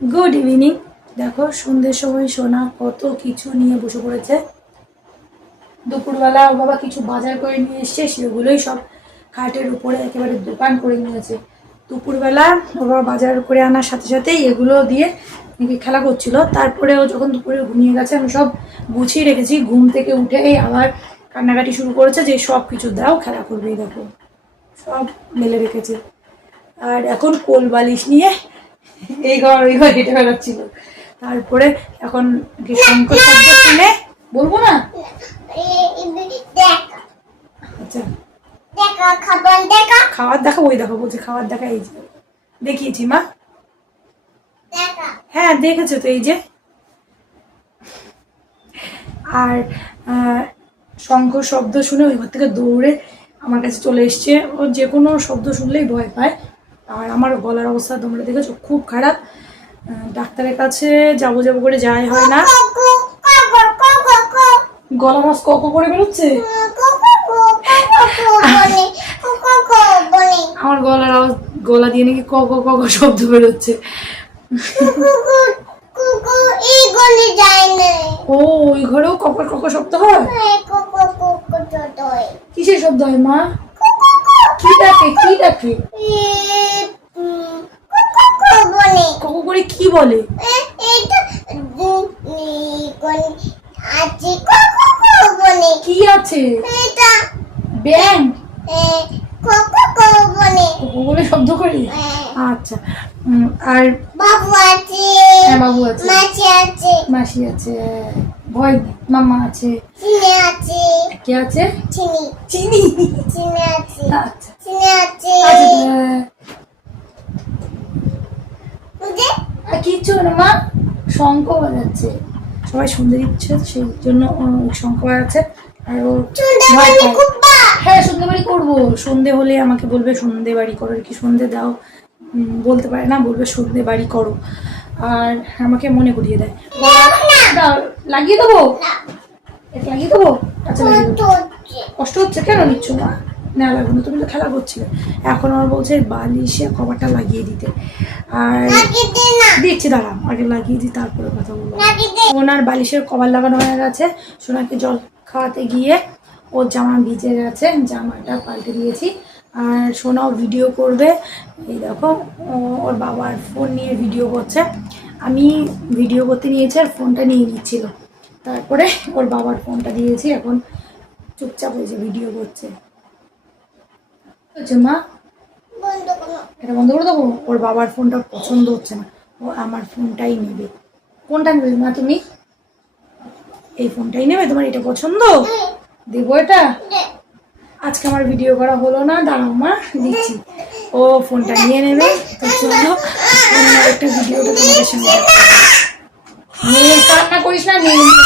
Good evening দেখো, সন্ধ্যের সময় সোনা কত কিছু নিয়ে বসে পড়েছে। দুপুরবেলা বাবা কিছু বাজার করে নিয়ে এসছে, সেগুলোই সব খাটের উপরে একেবারে দোকান করে নিয়েছে। দুপুরবেলা বাবা বাজার করে আনার সাথে সাথেই এগুলো দিয়ে নাকি খেলা করছিল। তারপরে ও যখন দুপুরে ঘুমিয়ে গেছে, আমি সব গুছিয়ে রেখেছি। ঘুম থেকে উঠেই আবার কান্নাকাটি শুরু করেছে যে, সব কিছু দাও, খেলা করবে, দেখো। সব মেলে রেখেছে। আর এখন কোল বালিশ নিয়ে এই ঘর, ওই ঘর হেঁটে বেড়াচ্ছিল তারপরে এখন কি শঙ্কর শব্দ শুনে, বলব না? আচ্ছা। খাবার দেখা ওই দেখো, বলছে খাবার দেখা, এই যে। দেখিয়েছি, মা। হ্যাঁ দেখেছ তো, এই যে। আর শঙ্খ শব্দ শুনে ওই ঘর থেকে দৌড়ে আমার কাছে চলে এসছে। ও যে কোনো শব্দ শুনলেই ভয় পায়। আর আমার গলার অবস্থা তোমরা দেখেছ খুব খারাপ। ডাক্তারের কাছে যাব যাব করে যাই হয় না। গলা মাছ কক করে বেরোচ্ছে? আমার গলার গলা দিয়ে নাকি কক কক শব্দ বেরোচ্ছে। ও, ওই ঘরেও কক কক শব্দ হয়? কিসের শব্দ হয় মা? কি ডাকে কি ডাকে? বলে? কি আছে? ব্যাং বলে। শব্দ করে? আচ্ছা আর বাবু আছে। হ্যাঁ বাবু আছে। মাছি আছে। মাসি আছে ভয় মামা আছে। চিনি আছে। কে আছে? চিনি। চিনি। চিনি আছে। আচ্ছা। চিনি আছে আচ্ছা বুঝে আর না মা। শঙ্খ বাজাচ্ছে। সবাই শুনতে দিচ্ছে সেই জন্য শঙ্খ বাজাচ্ছে। আর ও হ্যাঁ সন্ধে বাড়ি করব। সন্ধে হলে আমাকে বলবে সন্ধে বাড়ি করো। আর কি সন্ধে দাও। বলতে পারে না বলবে সন্ধে বাড়ি করো। আর আমাকে মনে করিয়ে দেয়। দাও, লাগিয়ে দেবো? লাগিয়ে দেবো? আচ্ছা কষ্ট হচ্ছে কেন নিচ্ছ না? না লাগবে না তুমি তো খেলা করছিলে। এখন আমার বলছে বালিশে কভারটা লাগিয়ে দিতে। আর নাকি দে না। দিচ্ছি দাঁড়া আগে লাগিয়ে দিই তারপরে কথা বলব। ওনার বালিশের কভার লাগানো হয়ে গেছে। সোনাকে জল খাওয়াতে গিয়ে ওর জামা ভিজে গেছে জামাটা পাল্টে দিয়েছি। আর সোনাও ভিডিও করবে। এই দেখো ওর বাবার ফোন নিয়ে ভিডিও করছে। আমি ভিডিও করতে নিয়েছি আর ফোনটা নিয়ে নিচ্ছিল। তারপরে ওর বাবার ফোনটা দিয়েছি। এখন চুপচাপ হয়েছে ভিডিও করছে। হচ্ছে মা? এটা বন্ধ করে দেবো? ওর বাবার ফোনটা পছন্দ হচ্ছে না। ও আমার ফোনটাই নেবে। কোনটা নেবে মা তুমি? এই ফোনটাই নেবে? তোমার এটা পছন্দ? দেবো এটা? আজকে আমার ভিডিও করা হলো না। দাঁড়াও মা দিচ্ছি ও ফোনটা নিয়ে নেবে। তো চলো অন্য একটা ভিডিওটা তোমাদের সঙ্গে কান্না করিস না নিয়ে নে।